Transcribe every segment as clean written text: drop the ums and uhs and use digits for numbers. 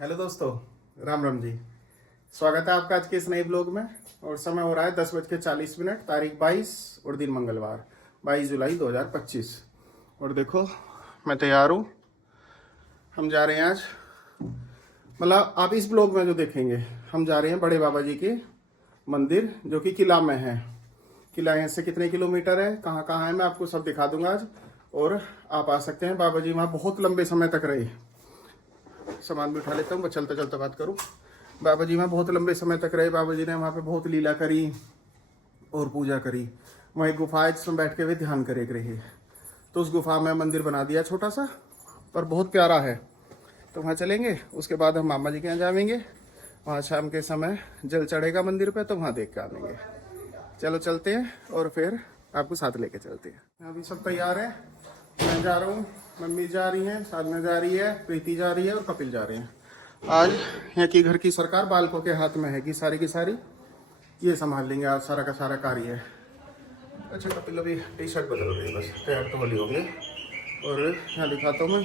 Hello दोस्तों, राम राम जी। स्वागत है आपका आज के इस नए ब्लॉग में। और समय हो रहा है 10:40, तारीख 22 और दिन मंगलवार 22 जुलाई 2025। और देखो मैं तैयार हूँ। हम जा रहे हैं आज, मतलब आप इस ब्लॉग में जो देखेंगे, हम जा रहे हैं बड़े बाबा जी के मंदिर जो कि किला में है। किला यहाँ से कितने किलोमीटर है, कहाँ कहाँ है, मैं आपको सब दिखा दूंगा आज। और आप आ सकते हैं। बाबा जी वहाँ बहुत लंबे समय तक रहे। सामान भी उठा लेता हूँ, चलते चलते बात करूँ। बाबा जी वहाँ बहुत लंबे समय तक रहे। बाबा जी ने वहाँ पे बहुत लीला करी और पूजा करी। वहाँ एक गुफा है जिसमें बैठ के वे ध्यान करे रहे। तो उस गुफा में मंदिर बना दिया छोटा सा, पर बहुत प्यारा है। तो वहाँ चलेंगे। उसके बाद हम मामा जी के यहाँ जाएंगे। वहाँ शाम के समय जल चढ़ेगा मंदिर पे, तो वहाँ देख के आएंगे। चलो चलते हैं और फिर आपको साथ लेके चलते हैं। अभी सब तैयार है। मैं जा रहा हूँ, मम्मी जा रही है, साधना जा रही है, प्रीति जा रही है और कपिल जा रहे हैं। आज यहाँ की घर की सरकार बालकों के हाथ में है कि सारी की सारी ये संभाल लेंगे आज सारा का सारा कार्य। अच्छा कपिल अभी टी शर्ट बदल रही है, बस तैयार तो होली हो गई। और यहाँ दिखाता हूँ मैं,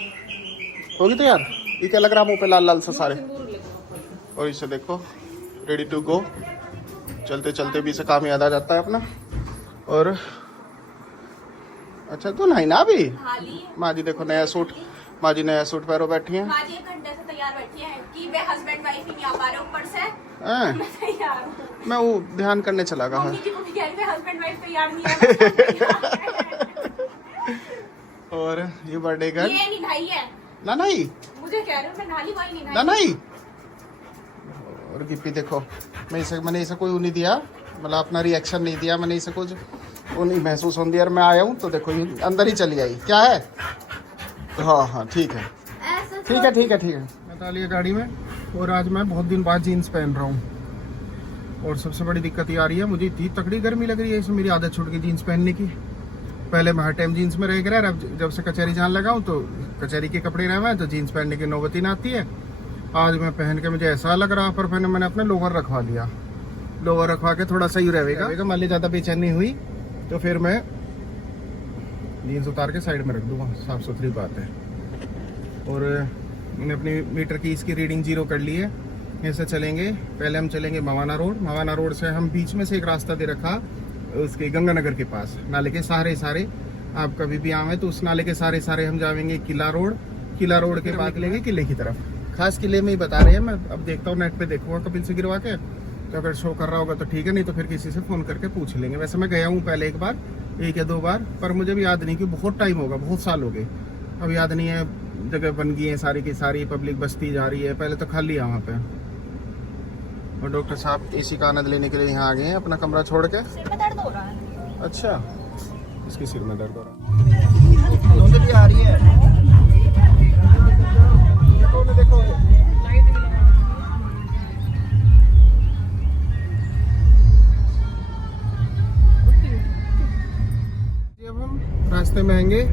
होगी तैयार। ये क्या लग रहा है मुँह पे लाल लाल सा सारे। और इसे देखो, रेडी टू गो। चलते चलते भी इसे काम याद आ जाता है अपना। और अच्छा तो नहीं ना अभी माँ जी देखो नया सूट, माँ जी नया सूट पहनो बैठी हैं। माँ जी 1 घंटे से तैयार बैठी हैं कि वे हस्बैंड वाइफ ही नहीं आ पा रहे ऊपर से। मैं तैयार हूँ। मैं वो ध्यान करने चला गया। मम्मी जी को भी कह रही है हस्बैंड वाइफ तैयार नहीं है। और ये बर्थडे गर्ल ये नहीं भाई है ना, नहीं मुझे कह रहे हो मैं नाली वही नहीं ना, नहीं। और गिप्पी देखो, मैंने इसे कोई वो नहीं दिया, मतलब अपना रिएक्शन नहीं दिया। मैंने इसे कुछ वो नहीं महसूस होने दिया। मैं आया हूँ तो देखो ये अंदर ही चली आई। क्या है? हाँ हाँ ठीक है, ठीक है, ठीक है, ठीक है। मैं डाली है गाड़ी में। और आज मैं बहुत दिन बाद जीन्स पहन रहा हूँ। और सबसे बड़ी दिक्कत ये आ रही है, मुझे इतनी तकड़ी गर्मी लग रही है। इसमें मेरी आदत छूट गई जीन्स पहनने की। पहले मैं हर टाइम जीन्स में रह गया। अब जब से कचहरी जाने लगा हूँ तो कचहरी के कपड़े रहे हैं, तो जीन्स पहनने की नौबत ही ना आती है। आज मैं पहन के मुझे ऐसा लग रहा, पर मैंने अपने लोवर रखवा लिया। लोवर रखवा के थोड़ा सही रहेगा। मान ली ज़्यादा बेचैनी हुई तो फिर मैं जीन्स उतार के साइड में रख दूंगा, साफ सुथरी बात है। और मैंने अपनी मीटर की इसकी रीडिंग 0 कर ली है। ऐसे चलेंगे, पहले हम चलेंगे मवाना रोड। मवाना रोड से हम बीच में से एक रास्ता दे रखा उसके गंगानगर के पास, नाले के सारे आप कभी भी आवे तो उस नाले के सारे हम जाएंगे किला रोड। किला रोड के बाद लेंगे किले की तरफ। खास किले में ही बता रहे हैं। मैं अब देखता हूँ, नेट पे देखूंगा कपिल से गिरवा के, तो अगर शो कर रहा होगा तो ठीक है, नहीं तो फिर किसी से फ़ोन करके पूछ लेंगे। वैसे मैं गया हूँ पहले एक बार, 1 या 2 बार, पर मुझे भी याद नहीं कि बहुत टाइम होगा, बहुत साल हो गए। अब याद नहीं है। जगह बन गई है सारी की सारी, पब्लिक बसती जा रही है। पहले तो खाली है वहाँ पे। और डॉक्टर साहब इसी का आनंद लेने के लिए यहाँ आ गए हैं अपना कमरा छोड़ के। सिर में दर्द हो रहा है। अच्छा, इसके सिर में दर्द हो रहा भी आ रही है। देखो अब हम रास्ते में आएंगे।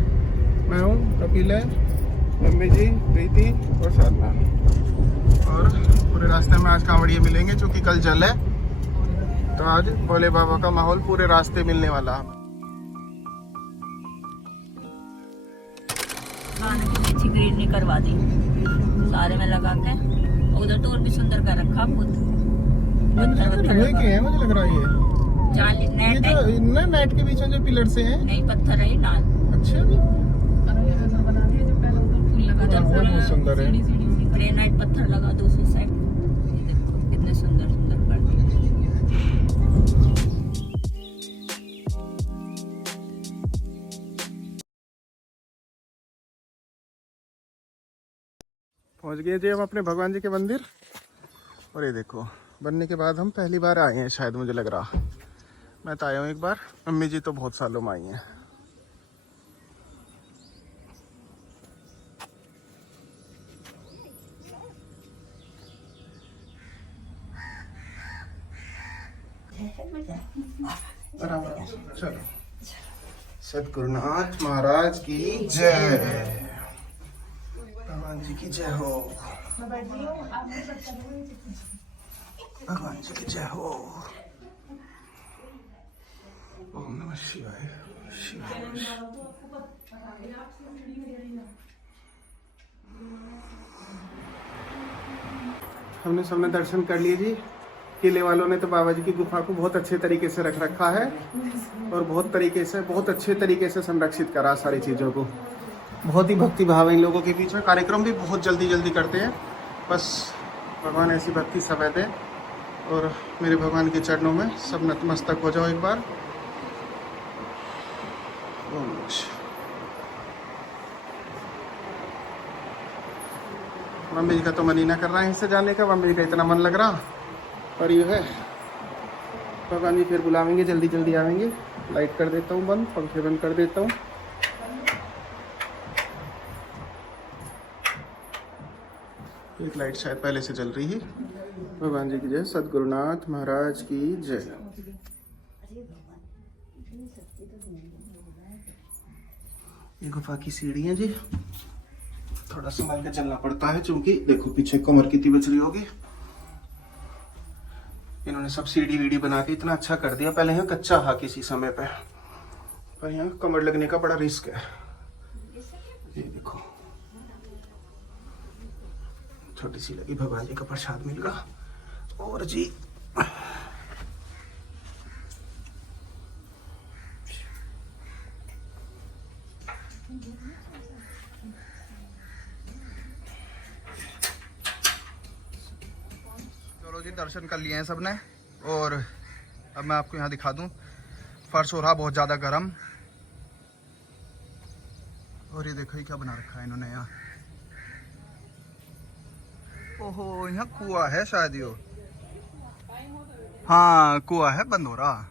मैं हूँ, कपिल है, मम्मी जी, प्रीति और साधना। और पूरे रास्ते में आज कांवड़िए मिलेंगे, क्योंकि कल जल है। तो आज भोले बाबा का माहौल पूरे रास्ते मिलने वाला है। अच्छी ग्रीनरी करवा दी सारे में लगा के। उधर तो और भी सुंदर कर रखा खुद। लोहे के हैं मुझे लग रहा है ये। जाली नेट है ये ना नेट के बीच में जो पिलर से हैं। नहीं, पत्थर है डाल। अच्छा, उधर बहुत सुंदर है। ग्रेनाइट पत्थर लगा दूसरी साइड। कितने सुंदर सुंदर कर दिए। पहुंच गए थे हम अपने भगवान जी के मंदिर। और ये देखो, बनने के बाद हम पहली बार आए हैं शायद, मुझे लग रहा। मैं तो आया हूँ एक बार, मम्मी जी तो बहुत सालों में आई हैं। आराम आराम से, चलो। सतगुरुनाथ महाराज की जय, भगवान जी की जय हो, भगवान जी की जय हो। ओम नमः शिवाय, शिवाय। हमने सबने दर्शन कर लिए जी। किले वालों ने तो बाबा जी की गुफा को बहुत अच्छे तरीके से रख रखा है और बहुत अच्छे तरीके से संरक्षित करा सारी चीज़ों को। बहुत ही भक्ति भाव है इन लोगों के बीच में। कार्यक्रम भी बहुत जल्दी जल्दी करते हैं। बस भगवान ऐसी भक्ति सब दे और मेरे भगवान के चरणों में सब नतमस्तक हो जाओ एक बार। ओम नमः शिवाय। मम्मी जी का तो मन ही ना कर रहा है इससे जाने का। मम्मी जी का इतना मन लग रहा और ये है भगवान जी फिर बुलावेंगे, जल्दी जल्दी आएंगे। लाइट कर देता हूँ बंद, पंखे बंद कर देता हूँ। एक लाइट शायद पहले से जल रही है। भगवान जी की जय, सद्गुरुनाथ महाराज की जय। ये गुफा की सीढ़ी है जी, थोड़ा संभाल के चलना पड़ता है क्योंकि देखो पीछे कमर कितनी बच रही होगी। इन्होंने सब सीढ़ी वीढ़ी बना के इतना अच्छा कर दिया। पहले यहाँ कच्चा था किसी समय पे, पर यहाँ कमर लगने का बड़ा रिस्क है। ये देखो छोटी सी लगी, भगवान जी का प्रसाद मिल गया। और जी चलो जी, दर्शन कर लिए हैं सबने और अब मैं आपको यहाँ दिखा दूँ। फर्श हो रहा बहुत ज़्यादा गर्म और ये देखो ये क्या बना रखा है इन्होंने यहाँ। ओहो, यहाँ कुआं है शायद यो। हाँ कुआं है, बंद हो रहा।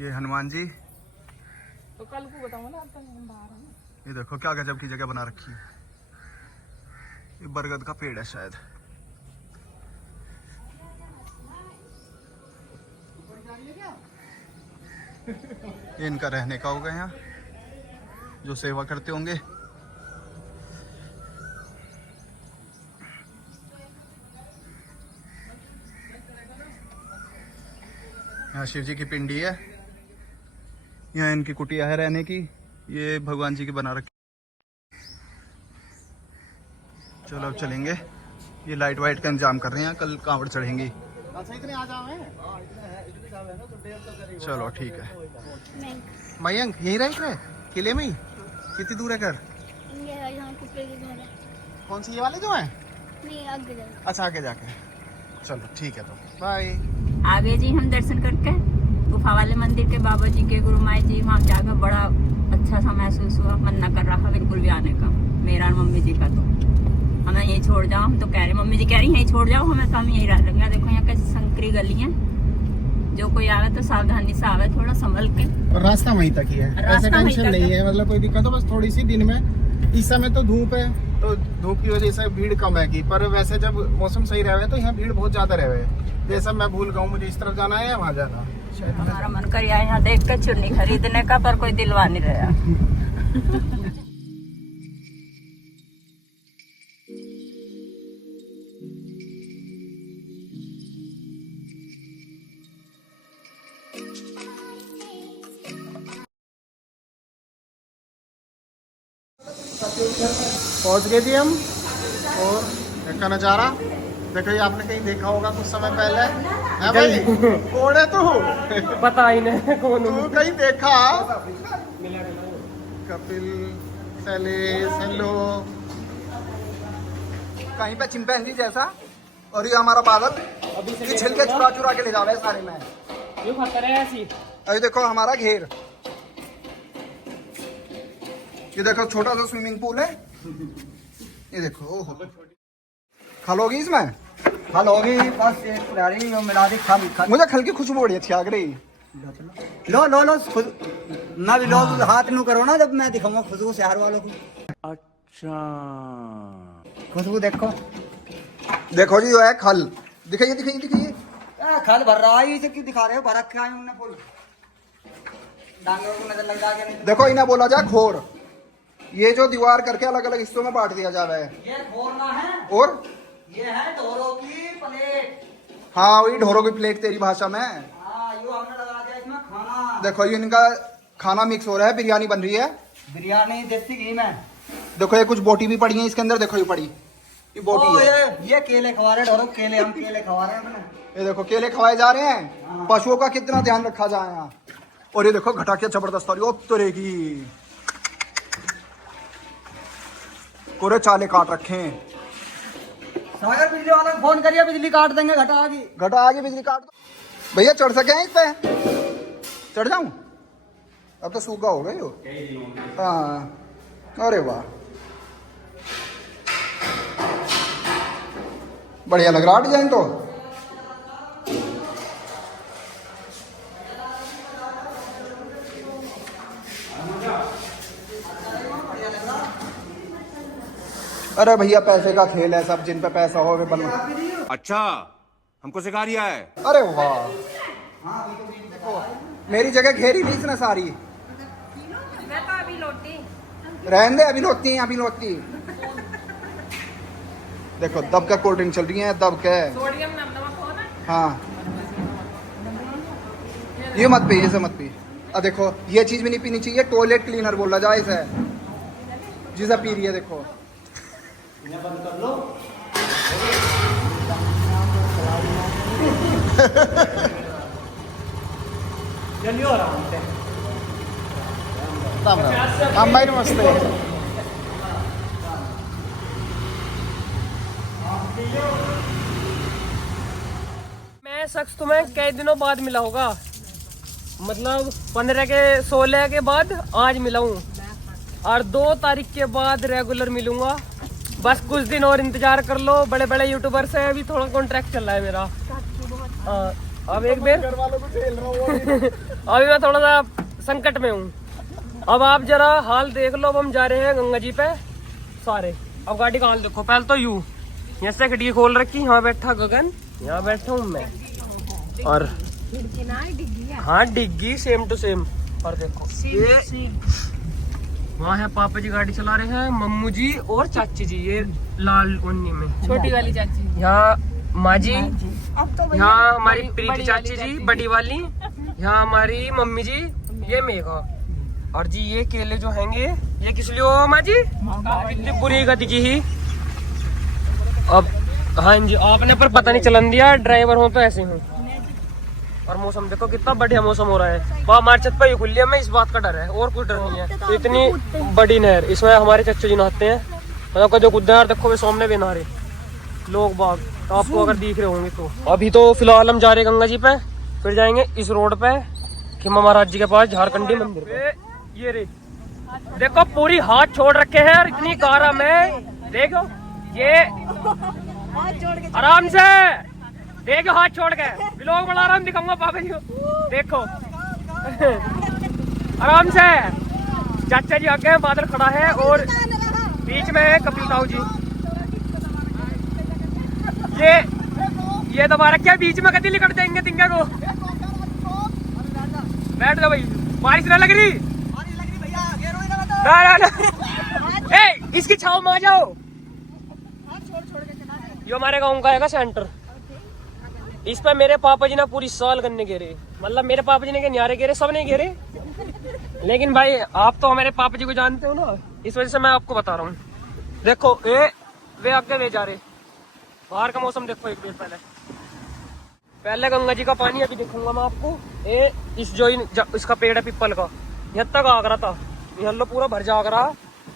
ये हनुमान जी, तो कल को बताऊंगा ना, अब तक हम बाहर हैं। ये देखो क्या गजब की जगह बना रखी है। ये बरगद का पेड़ है शायद। ये इनका रहने का होगा यहाँ, जो सेवा करते होंगे। यहाँ शिव जी की पिंडी है, यहाँ इनकी कुटिया है रहने की। ये भगवान जी की बना रखी। चलो अब चलेंगे। ये लाइट वाइट का इंतजाम कर रहे हैं, कल कांवड़ चढ़ेंगे। अच्छा इतने आ जाओ हैं। चलो ठीक है। मयंक यहीं रह किले में ही? कितनी दूर है घर? कौन सी, ये वाले जो हैं? नहीं, आगे जाओ। अच्छा आगे जाके। चलो ठीक है, तो बाय। आगे जी हम दर्शन करके गुफा वाले मंदिर के, बाबा जी के, गुरु माई जी, वहाँ जाकर बड़ा अच्छा सा महसूस हुआ। मन न कर रहा बिल्कुल भी आने का, मेरा और मम्मी जी का। तो हमें यहीं छोड़ जाओ, हम तो कह रहे, मम्मी जी कह रही यहीं छोड़ जाओ हमें, तो हम यहीं रह लेंगे। देखो यहाँ कैसी संकरी गली है, जो कोई आवे तो सावधानी से आवे, थोड़ा संभल के। और रास्ता वहीं तक ही है, ऐसे टेंशन नहीं है, मतलब कोई दिक्कत हो। बस थोड़ी सी दिन में, इस समय तो धूप है तो धूप की वजह से भीड़ कम है की, पर वैसे जब मौसम सही रहे तो यहाँ भीड़ बहुत ज्यादा रहे। जैसा मैं भूल गया, मुझे इस तरफ जाना है या वहाँ जाना। हमारा मन कर यहाँ देख के चुन्नी खरीदने का, पर कोई दिलवा नहीं रहा। पहुंच गए जी हम। और का नज़ारा देखो, ये आपने कहीं देखा होगा कुछ समय पहले है भाई। कौन है तू? पता ही नहीं कौन तू कहीं देखा? कपिल, शैलेश, हेलो। कहीं पे चिंपैंजी जैसा, और ये हमारा बादल ये छिलके चुरा चुरा के ले जावे सारे में। ये खतर है ऐसी। अभी देखो हमारा घेर, ये देखो छोटा सा स्विमिंग पूल है। ये देखो, ओहो, खल होगी इसमें? खल होगी, बस एक पुरानी जो मिला दी खल। मुझे खल की खुशबू बड़ी अच्छी आग रही। लो लो लो, खुद ना भी लो, हाथ नू करो ना, जब मैं दिखाऊंगा खुशबू शहर वालों को। अच्छा, खुशबू देखो। देखो जी, जो है खल, दिखाइए दिखाइए दिखाइए। खल भर रहा है, इसे क्यों दिखा रहे हो? भर रखा है उन्होंने फूल, डांगरों को नजर लग जाएगा नहीं। देखो इन्हें बोला जाए खोर। ये जो दीवार करके अलग अलग हिस्सों में बांट दिया जा रहा है। ये खोरना है, और ये है ढोरों की प्लेट। हाँ, वही ढोरों की प्लेट तेरी भाषा में। हाँ, यो हमने लगा दिया इसमें खाना। देखो ये इनका खाना मिक्स हो रहा है, बिरयानी बन रही है। बिरयानी देसी घी में। देखो ये कुछ बोटी भी पड़ी है इसके अंदर, देखो ये पड़ी, ये बोटी ओ, है। ये केले खवा रहे ढोरो, केले हम केले खवा रहे हैं अपने। ये देखो केले खवाए जा रहे हैं, पशुओं का कितना ध्यान रखा जाए यहाँ। और ये देखो घटा के जबरदस्त और तरेगी पूरे चाले काट रखे हैं। सागर बिजली वाला को फोन करिए, बिजली काट देंगे, घटा आ गई। घटा आगे बिजली काट दो। भैया चढ़ सके हैं इस पे? चढ़ जाऊं? अब तो सूखा हो गई हो। हाँ अरे वाह बढ़िया लग रहा डिजाइन तो। अरे भैया पैसे का खेल है, सब जिन पे पैसा हो वे बन। अच्छा हमको सिखा रिया है। अरे वाह मेरी जगह घेरी नहीं इसने सारी। मैं तो अभी लौटी। रहने दे, अभी लौटती हैं, अभी लौटती। देखो दब का कोल्ड ड्रिंक चल रही है, दब के। सोडियम नमक हो ना। हाँ ये मत पी, इसे मत पी। अब देखो ये चीज भी नहीं पीनी चाहिए, टॉयलेट क्लीनर बोला जाए इसे, जिसे पी रही है देखो। बंद कर लो। चलियो आराम से। हम भाई नमस्ते। मैं शख्स तुम्हें कई दिनों बाद मिला होगा, मतलब 15 के 16 के बाद आज मिला हूँ, और 2 तारीख के बाद रेगुलर मिलूंगा। बस कुछ दिन और इंतजार कर लो, बड़े बड़े यूट्यूबर से अभी थोड़ा कॉन्ट्रैक्ट चल रहा है मेरा। अब एक बार अभी मैं थोड़ा सा संकट में हूँ। अब आप जरा हाल देख लो, अब हम जा रहे हैं गंगा जी पे सारे। अब गाड़ी का हाल देखो, पहले तो यूं यहाँ से खिड़की खोल रखी, यहाँ बैठा गगन, यहाँ बैठा हूँ मैं, और हाँ डिग्गी सेम टू सेम। और देखो ये वहाँ है पापा जी गाड़ी चला रहे हैं, मम्मू जी और चाची जी, ये लाल उन्नी में छोटी वाली चाची। यहाँ माँ जी, यहाँ हमारी प्रीति चाची जी बड़ी वाली, यहाँ हमारी मम्मी जी, ये मेघा। और जी ये केले जो हैंगे ये किस लिए हो माँ जी? कितनी बुरी गति की ही। अब हाँ जी आपने पर पता नहीं चलन दिया, ड्राइवर हो तो ऐसे हूँ। और मौसम देखो कितना बढ़िया मौसम हो रहा है। वहाँ हमारी छत पर खुली है, मैं इस बात का डर है और कोई डर नहीं है। इतनी बड़ी नहर, इसमें हमारे चच्चू जी नहाते हैं, मतलब कभी कुदार देखो वे सामने भी नहा लोग बाग, आपको अगर दिख रहे होंगे तो। अभी तो फिलहाल हम जा रहे गंगा जी पे, फिर जाएंगे इस रोड पे खिमा महाराज जी के पास, झारखंडी मंदिर पे। ये रे देखो पूरी हाथ छोड़ रखे हैं और इतनी कारा में देखो, ये आराम से देखो हाथ छोड़ के लोग बड़ा आराम दिखाऊंगा पापा जी को, देखो आराम से। चाचा जी आगे हैं, बादल खड़ा है और बीच में है कपिल ताऊ जी। ये दोबारा क्या बीच में कभी निकट जाएंगे तिंगे को। बैठ जाओ भाई, बारिश ना लग रही ना। ए, इसकी छाव में आ जाओ। ये हमारे गाँव का है सेंटर, इस पर मेरे पापा जी ने पूरी साल गन्ने घेरे, मतलब मेरे पापा जी ने न्यारे घेरे, सब नहीं घेरे। लेकिन भाई आप तो हमारे पापा जी को जानते हो ना, इस वजह से मैं आपको बता रहा हूँ। देखो वे आगे वे जा रहे, बाहर का मौसम देखो एक मिनट पहले गंगा जी का पानी अभी दिखाऊंगा मैं आपको। इस जो इसका पेड़ है पीपल का, यहाँ तक आग रहा था, यहाँ लो पूरा भर जाग रहा।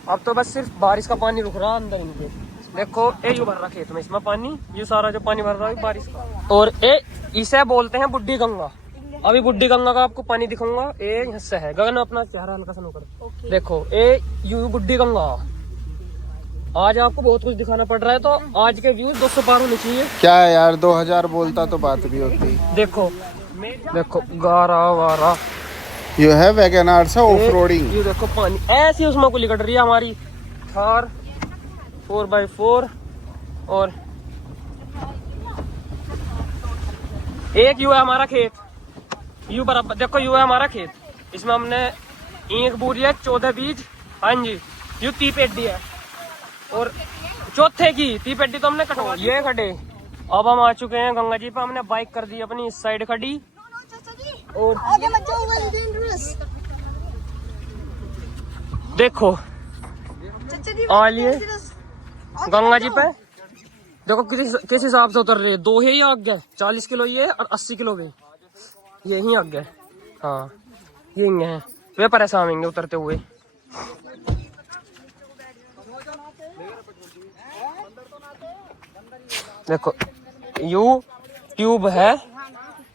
अब तो बस सिर्फ बारिश का पानी रुक रहा अंदर इनके। देखो यू भर रहा खेत में, इसमें पानी, ये सारा जो पानी भर रहा है बारिश का। और इसे बोलते हैं बुड्ढी गंगा। अभी बुड्ढी गंगा का आपको पानी दिखाऊंगा। यहाँ से है गगन, अपना चेहरा हल्का सा नोकर देखो, यू बुड्ढी गंगा। आज आपको बहुत कुछ दिखाना पड़ रहा है, तो आज के व्यूज 200 पार होने चाहिए। क्या है यार, 2000 बोलता तो बात भी होती। देखो गारा वारा, ये है वैगनआर से ऑफ रोडिंग। ये देखो पानी ऐसी उसमें को लिकट रही है हमारी थार 4x4। और एक यू है हमारा खेत, यू बराबर देखो, यू है हमारा खेत, इसमें हमने ईंख बूरी है 14 बीज। हाँ जी यू 30 पेड्डी है, और चौथे की 30 पेड्डी तो हमने कटवा ये खड़े। अब हम आ चुके हैं गंगा जी पे, हमने बाइक कर दी अपनी इस साइड खड़ी। और देखो आ लिए गंगा जी पे। देखो किस हिसाब से उतर रहे हैं। 2 है ये आगे 40 किलो ये और 80 किलो वे यही आगे। हाँ ये है वे परेशान होंगे उतरते हुए। देखो यू ट्यूब है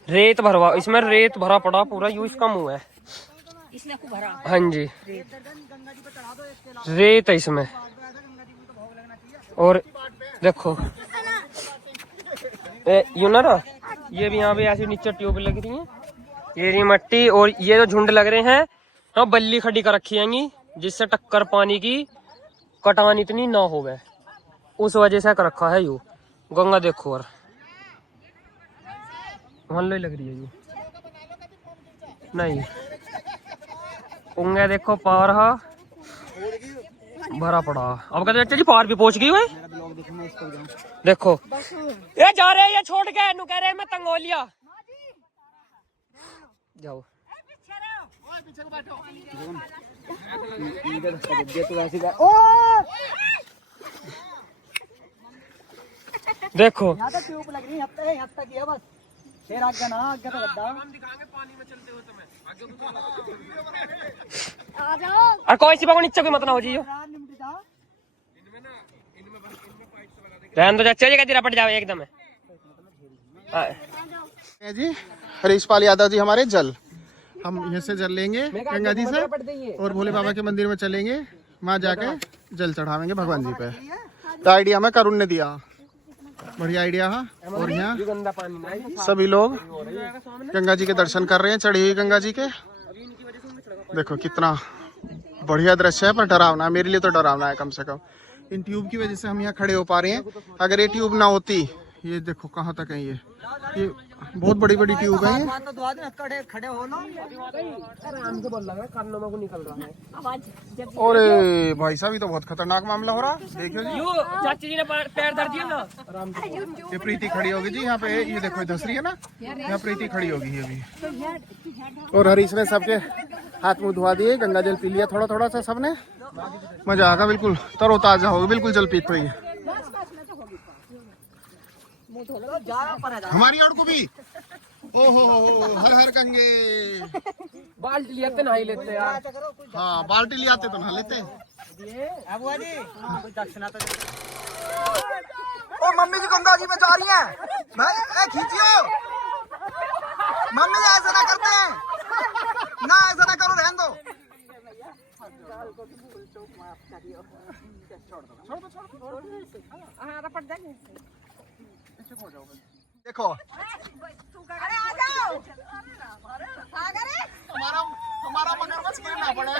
रेत भरवा, इसमें रेत भरा पड़ा पूरा। यू इसका मुंह है इसमें खूब भरा। हाँ जी रेत है इसमें। और देखो यू ना ये भी यहाँ पे ऐसी नीचे ट्यूब लग रही है। ये रही मट्टी और ये जो झुंड लग रहे हैं ना बल्ली खड़ी कर रखी है जिससे टक्कर पानी की कटान इतनी ना हो गए, उस वजह से कर रखा है। यू गंगा देखो और वन लग रही है यू नहीं उंगे देखो पार हा भरा पड़ा। अब कहते अच्छा जी पार भी पहुंच गई भाई। देखो ये जा रहे हैं ये छोड़ के नु कह रहे हैं मैं तंगोलिया जाओ। देखो ट्यूब लग रही है यहाँ तक ही है बस। फिर आगे ना आगे तो गड्ढा और कोई सी बात नीचे कोई मत ना हो जियो। रहन दो चाचा जी का तेरा पट जाओ एकदम। जी हरीशपाल यादव जी हमारे जल, हम यहाँ से जल लेंगे गंगा जी से और भोले बाबा के मंदिर में चलेंगे, वहाँ जाके जल चढ़ावेंगे भगवान जी पे। तो आइडिया हमें करुण ने दिया, बढ़िया आइडिया है। और यहाँ सभी लोग गंगा जी के दर्शन कर रहे हैं, चढ़ी हुई गंगा जी के। देखो कितना बढ़िया दृश्य है, पर डरावना है, मेरे लिए तो डरावना है कम से कम। इन ट्यूब की वजह से हम यहाँ खड़े हो पा रहे हैं। अगर ये ट्यूब ना होती, ये देखो कहाँ तक है ये बहुत बड़ी बड़ी ट्यूब है। खड़े हो लो और भाई साहब ये तो बहुत खतरनाक मामला हो रहा है। देखियो जी चाची जी ने पैर धर दिया ना। ये प्रीति खड़ी होगी जी यहाँ पे, ये देखो धस रही है ना, यहाँ प्रीति खड़ी होगी ये भी। और हरीश ने सबके हाथ मुंह धुआ दिए, गंगा जल पी लिया थोड़ा थोड़ा सा सबने। मजा आएगा, बिल्कुल तरोताजा होगी, बिल्कुल जल पीते हुए। हमारी आड़ को भी ओहो हर हर गंगे। बाल्टी लियाते नहा लेते यार। हाँ बाल्टी ले आते तो नहा लेते। ओ मम्मी जी गंगा जी में जा रही है, मैं खींचियो। मम्मी जी ऐसा ना करते हैं ना, ऐसा ना करो, रहने दो। देखो हमारा मगरमच्छ गिरना पड़े।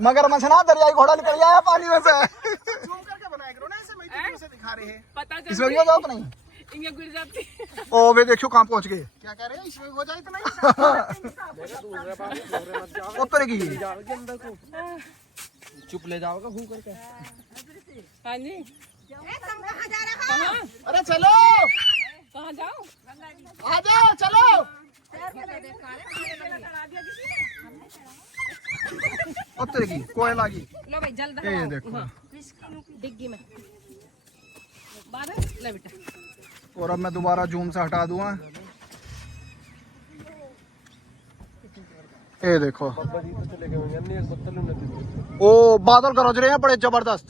मगरमच्छ ना दरियाई घोड़ा निकल आया पानी में से। जूम करके बनाया करो ना, ऐसे मैं वीडियो से दिखा रहे हैं। इसमें हो जाओ तो नहीं, इनके गिर जाती। ओ वे देखियो कहाँ पहुँच गए। क्या कह रहे हैं, इसमें हो जाए तो नहीं। उतरेगी चुप ले जाओगा घूम करके। हाँ जी अरे चलो कहाँ जाओ, आ जाओ चलो। उतरेगी कोयला की। लो भाई जल्द ये देखो डिग्गी में बाहर ले बेटा। और अब मैं दोबारा जूम से हटा दूंगा। ये देखो ओ बादल गरज रहे हैं बड़े जबरदस्त।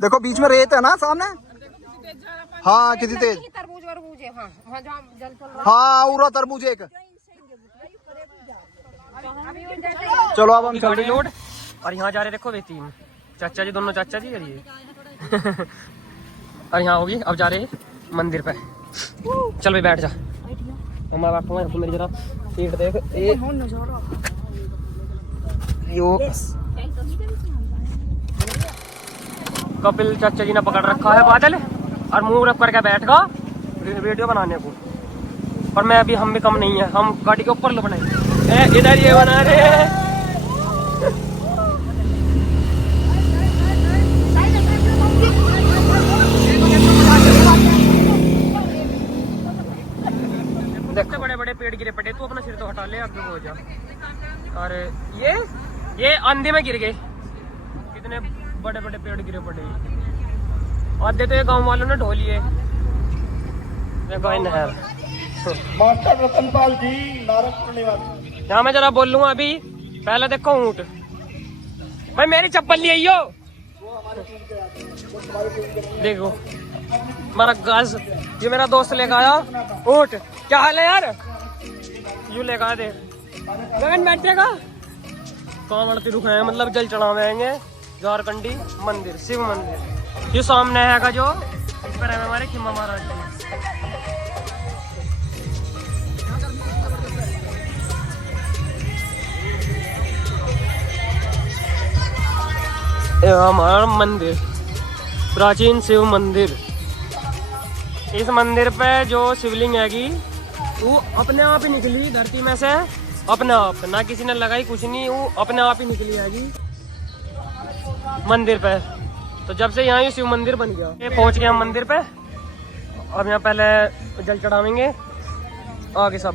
देखो बीच में रेत है ना सामने। हाँ किसी तेज, तरबूज वरबूज है। हाँ हाँ जहाँ जल चल रहा हाँ उरा तरबूज एक। चलो अब हम गाड़ी लोड। और यहाँ जा रहे देखो वे 3 चाचा जी, दोनों चाचा जी करिए। और यहाँ होगी अब जा रहे मंदिर पे। चल भाई बैठ जा। मैं बैठूंगा तो मेरी जरा सीट देख। यो कपिल चाचा जी ने पकड़ रखा है बादल और मुंह रख करके बैठ गया वीडियो बनाने को। पर मैं अभी, हम भी कम नहीं है, हम गाड़ी के ऊपर लो बनाएंगे। इधर ये बना रहे हैं। देखो बड़े बड़े पेड़ गिरे पड़े, तू अपना सिर तो हटा ले, आगे हो जा। और ये आंधी में गिर गए, कितने बड़े बड़े पेड़ गिरे पड़े। आधे तो ये गांव वालों ने ढो लिए। देखो ये नहर। मास्टर रतनपाल जी नारक निवासी। यहाँ मैं जरा बोल लूंगा अभी। पहले देखो ऊँट, भाई मेरी चप्पल ले आइयो। देखो हमारा गाज, ये मेरा दोस्त लेकर आया ऊँट। क्या हाल है यार? यू लेकर आया देख। गगन बैठ जाएगा। कौन बढ़ती रुके हैं, मतलब जल चढ़ावेंगे झारखंडी मंदिर, शिव मंदिर। ये सामने है जो इस पर है हमारे खिम्मा महाराज जी। हमारा मंदिर, प्राचीन शिव मंदिर। इस मंदिर पे जो शिवलिंग हैगी वो अपने आप ही निकली धरती में से, अपने आप, ना किसी ने लगाई कुछ नहीं, वो अपने आप ही निकली हैगी मंदिर पे। तो जब से यहाँ शिव मंदिर बन गया, ये पहुँच गए हम मंदिर पे। अब यहाँ पहले जल चढ़ावेंगे आगे सब।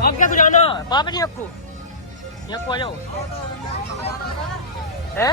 आप क्या जाना पापा जी? आपको यहाँ को आ जाओ है।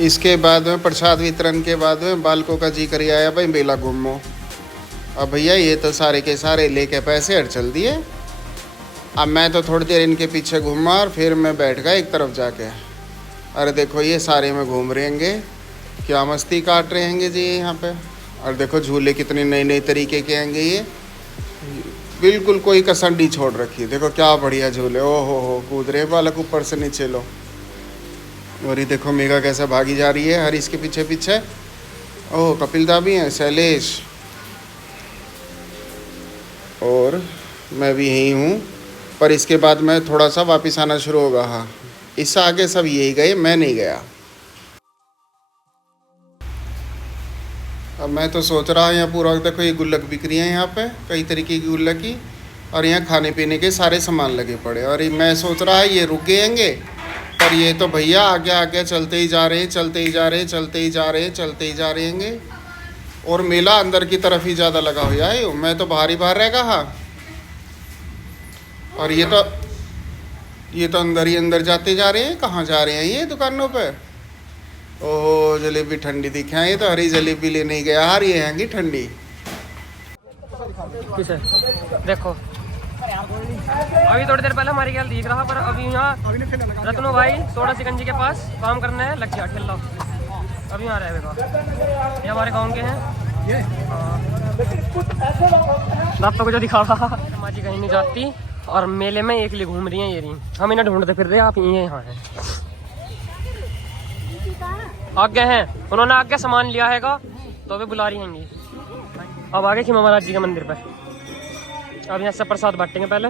इसके बाद में प्रसाद वितरण के बाद में बालकों का जी कर आया भाई मेला घूमो। अब भैया ये तो सारे के सारे लेके पैसे हट चल दिए। अब मैं तो थोड़ी देर इनके पीछे घूमा और फिर मैं बैठ गया एक तरफ जाके। अरे देखो ये सारे में घूम रहेंगे, क्या मस्ती काट रहे हैं जी यहाँ पे। और देखो झूले कितने नए नए तरीके के आएंगे, ये बिल्कुल कोई कसंडी छोड़ रखी है। देखो क्या बढ़िया झूले, ओ हो कूद रहे बालक ऊपर से नीचे लो। और ये देखो मेघा कैसा भागी जा रही है हरीश के पीछे पीछे। ओह कपिल दा भी हैं, शैलेश, और मैं भी यही हूँ। पर इसके बाद मैं थोड़ा सा वापस आना शुरू होगा। हाँ इससे आगे सब यही गए, मैं नहीं गया। अब मैं तो सोच रहा हूँ यहाँ पूरा देखो ये गुल्लक बिक रही है यहाँ पे, कई तरीके की गुल्लक की। और यहाँ खाने पीने के सारे सामान लगे पड़े। और मैं सोच रहा है ये रुक गएंगे, पर ये तो भैया आगे आगे चलते ही जा रहे हैं, चलते ही जा रहे हैं, चलते ही जा रहे हैं, चलते ही जा रहे हैं। और मेला अंदर की तरफ ही ज़्यादा लगा हुआ है, मैं तो बाहर ही बाहर रह गया। हाँ और ये तो अंदर ही अंदर जाते जा रहे हैं। कहाँ जा रहे हैं ये दुकानों पे? ओह जलेबी ठंडी दिखे हैं, ये तो हरी जलेबी लेने ही गया। हार ये हैंगी ठंडी। किसे देखो अभी थोड़ी देर पहले हमारे ख्याल दिख रहा, पर अभी यहाँ रत्नो भाई सोडा सिकंजी के पास काम करने है, लग गया ठेला अभी यहाँ रहेगा। ये हमारे गाँव के हैं ये। आपको जो दिखा रहा माँ जी कहीं नहीं जाती और मेले में एक लिए घूम रही हैं ये रही, हम इन्हें ढूंढते फिर रहे, आप ये यहाँ हैं आगे हैं, उन्होंने आगे सामान लिया हैगा तो अभी बुला रही हैंगी। अब आगे खीमा महाराज जी के मंदिर पे, अब यहाँ से प्रसाद बांटेंगे पहले।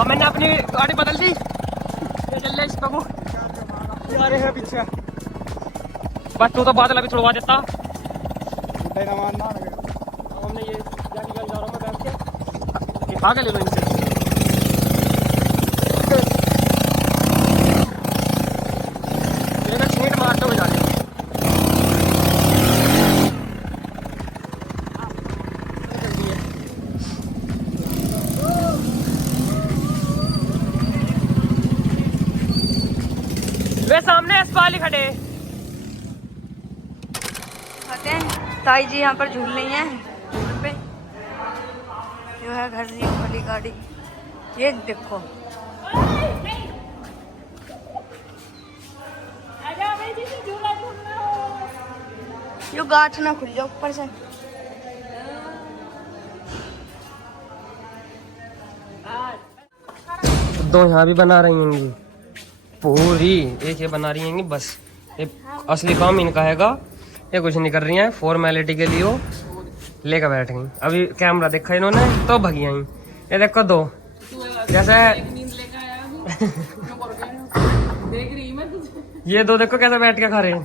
और मैंने अपनी गाड़ी बदल दी, चल ले इसको आ रहे हैं पीछे। बस तू तो बादल अभी छुड़वा देता, हमने ये आगे ले लो इनसे। छींट मारते हुए जाने। वे सामने अस्पाली खड़े। ताई जी यहाँ पर झूल रही हैं झूल पे, जो है घर की वाली गाड़ी। ये देखो यो गाछ ना खुल जाओ ऊपर से। दो यहाँ भी बना रही होंगी पूरी, एक ये बना रही होंगी बस। ये असली काम इनका हैगा, ये कुछ नहीं कर रही हैं, फॉर्मेलिटी के लिए वो लेकर बैठ गई। अभी कैमरा देखा इन्होंने तो भगी आई। ये देखो दो जैसे ये दो देखो कैसे बैठ के खा रहे हैं।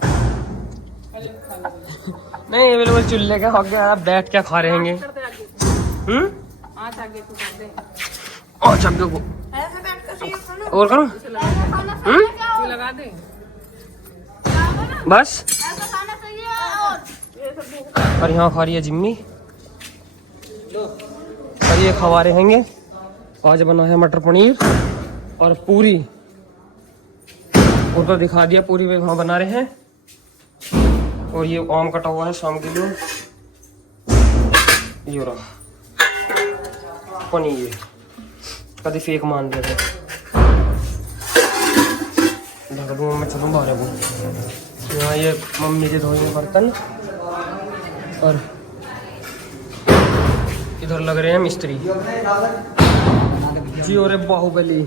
नहीं ये बिल्कुल चूल्हे के हो गया, बैठ के खा रहे हैं। अच्छा को और करो लगा दे बस। और यहाँ खा रही है जिम्मी और ये खवा रहे हैंगे। आज बना है मटर पनीर और पूरी, और तो दिखा दिया पूरी वे वहाँ बना रहे हैं। और ये आम कटा हुआ है शाम के लिए। ये रहा पनीर, कभी फेक मान रहे थे। मैं चलूँ बाहर वो यहाँ ये मम्मी के धोए बर्तन और इधर लग रहे हैं मिस्त्री जी। और बाहुबली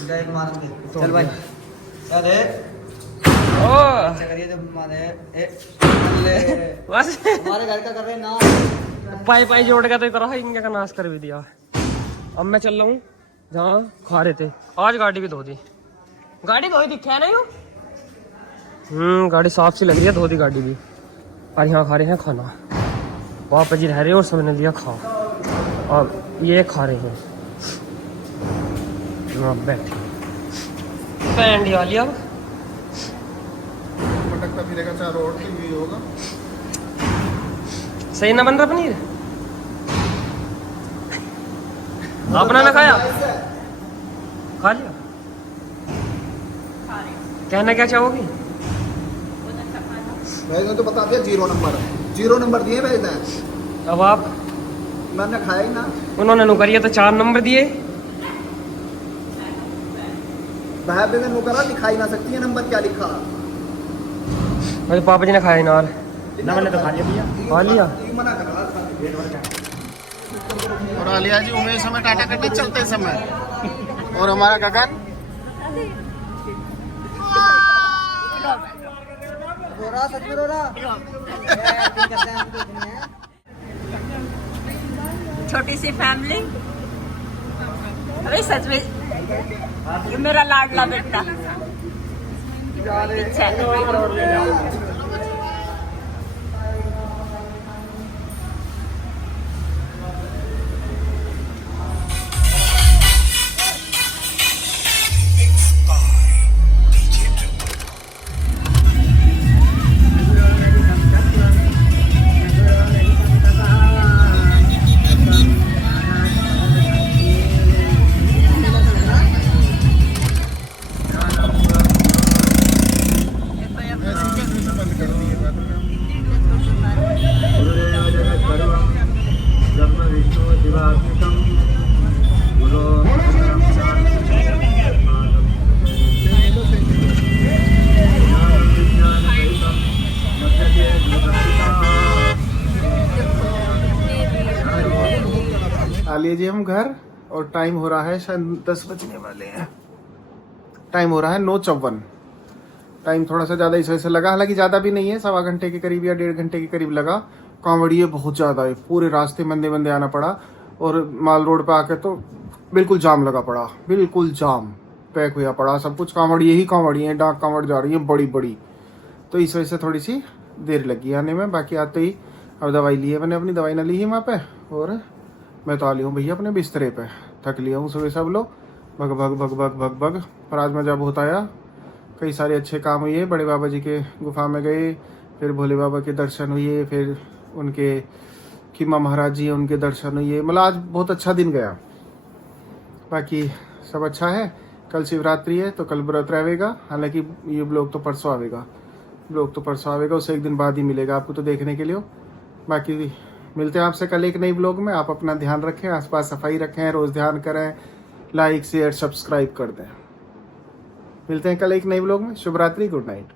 चल भाई अरे बस हमारे घर का कर रहे ना पाई पाई जोड़ के तो इतना इनका का नाश कर भी दिया। अब मैं चल रहा हूँ जहाँ खा रहे थे। आज गाड़ी भी धो दी, गाड़ी धोई दिखा ना यू। गाड़ी साफ सी लग रही है, धो दी गाड़ी भी। और यहाँ खा रहे हैं खाना, पापा जी रह रहे हैं और सबने दिया खा। और ये खा रहे हैं बैठे पैंड वाली। अब पटकता फिरेगा चारों ओर भी होगा। सही ना बन रहा पनीर? आपने ना खाया? खा लिया? कहना क्या चाहोगी? भाई ने तो बता दिया 0 नंबर दिए भाई ने। अब आप मैंने खाया ही ना। उन्होंने नुकरिया तो 4 नंबर दिए। भाई ने नुकरा दिखाई ना सकती है नंबर क्या लिखा। मेरे पापा जी ने खाया ना मैंने तो खा लिया भैया। खा लिया। मना कर रहा था। और आलिया जी उमेश हमें टाटा करने चलते समय, और हमारा गगन रो रहा, सच में रो रहा। छोटी सी फैमिली, अरे सच में ये मेरा लाडला बेटा। अच्छा आलिया जी हम घर, और टाइम हो रहा है शायद 10 बजने वाले हैं। टाइम हो रहा है 9:54। टाइम थोड़ा सा ज़्यादा इस वजह से लगा, हालांकि ज़्यादा भी नहीं है, 1.25 घंटे के करीब या 1.5 घंटे के करीब लगा। कॉमेडी बहुत ज़्यादा है, पूरे रास्ते मंदे मंदे आना पड़ा। और माल रोड पे आके तो बिल्कुल जाम लगा पड़ा, बिल्कुल जाम पैक हुआ पड़ा सब कुछ। कॉमेडी यही कॉमेडी है, डाक कॉमेडी जा रही है बड़ी बड़ी, तो इस वजह से थोड़ी सी देर लगी आने में। बाकी आते ही अब दवाई ली है मैंने, अपनी दवाई ना ली है वहाँ पे, और मैं तो आ लिया हूँ भैया अपने बिस्तरे पे, थक लिया हूँ सुबह सब लोग भग भग भग भग भग भग। पर आज मज़ा बहुत आया, कई सारे अच्छे काम हुए। बड़े बाबा जी के गुफा में गए, फिर भोले बाबा के दर्शन हुए, फिर उनके खीमा महाराज जी उनके दर्शन हुए। मतलब आज बहुत अच्छा दिन गया। बाकी सब अच्छा है। कल शिवरात्रि है तो कल व्रत रहेगा। हालांकि ये ब्लॉग तो परसों आवेगा, उससे एक दिन बाद ही मिलेगा आपको तो देखने के लिए। बाकी मिलते हैं आपसे कल एक नई ब्लॉग में। आप अपना ध्यान रखें, आसपास सफाई रखें, रोज़ ध्यान करें, लाइक शेयर सब्सक्राइब कर दें। मिलते हैं कल एक नई ब्लॉग में। शुभ रात्रि, गुड नाइट।